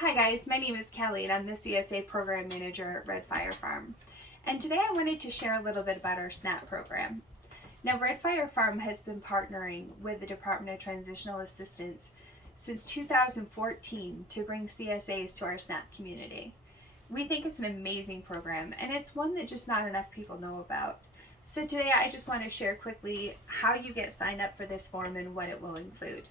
Hi guys, my name is Kelly and I'm the CSA Program Manager at Red Fire Farm. And today I wanted to share a little bit about our SNAP program. Now Red Fire Farm has been partnering with the Department of Transitional Assistance since 2014 to bring CSAs to our SNAP community. We think it's an amazing program and it's one that just not enough people know about. So today I just want to share quickly how you get signed up for this form and what it will include.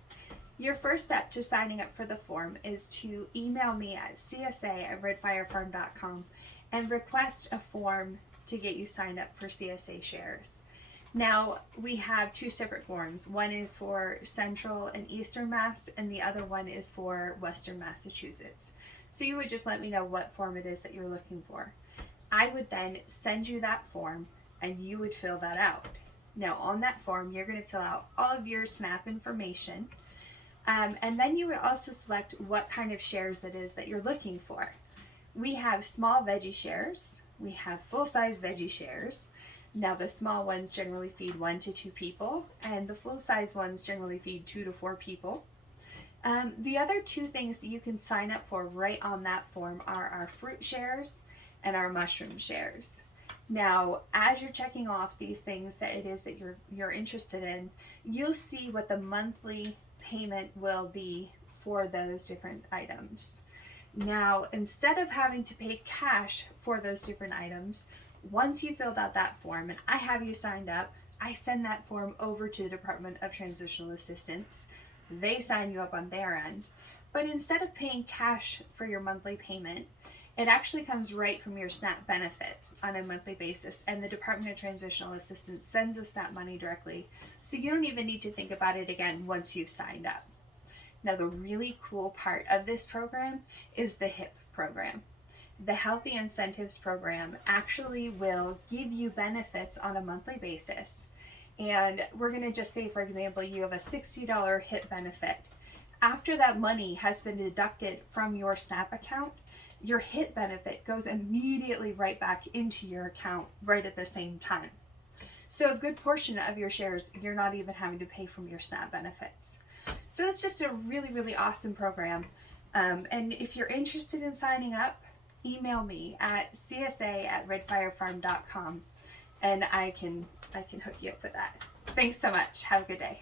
Your first step to signing up for the form is to email me at csa@redfirefarm.com and request a form to get you signed up for CSA shares. Now, we have two separate forms. One is for Central and Eastern Mass, and the other one is for Western Massachusetts. So you would just let me know what form it is that you're looking for. I would then send you that form, and you would fill that out. Now, on that form, you're going to fill out all of your SNAP information. And then you would also select what kind of shares it is that you're looking for. We have small veggie shares. We have full-size veggie shares. Now the small ones generally feed 1 to 2 people, and the full-size ones generally feed 2 to 4 people. The other two things that you can sign up for right on that form are our fruit shares and our mushroom shares. Now, as you're checking off these things that it is that you're interested in, you'll see what the monthly payment will be for those different items. Now, instead of having to pay cash for those different items, once you filled out that form and I have you signed up, I send that form over to the Department of Transitional Assistance. They sign you up on their end. But instead of paying cash for your monthly payment, it actually comes right from your SNAP benefits on a monthly basis, and the Department of Transitional Assistance sends us that money directly, so you don't even need to think about it again once you've signed up. Now, the really cool part of this program is the HIP program. The Healthy Incentives program actually will give you benefits on a monthly basis, and we're going to just say, for example, you have a $60 HIP benefit. After that money has been deducted from your SNAP account, your HIP benefit goes immediately right back into your account right at the same time. So a good portion of your shares, you're not even having to pay from your SNAP benefits. So it's just a really, really awesome program. And if you're interested in signing up, email me at csa@redfirefarm.com and I can hook you up with that. Thanks so much. Have a good day.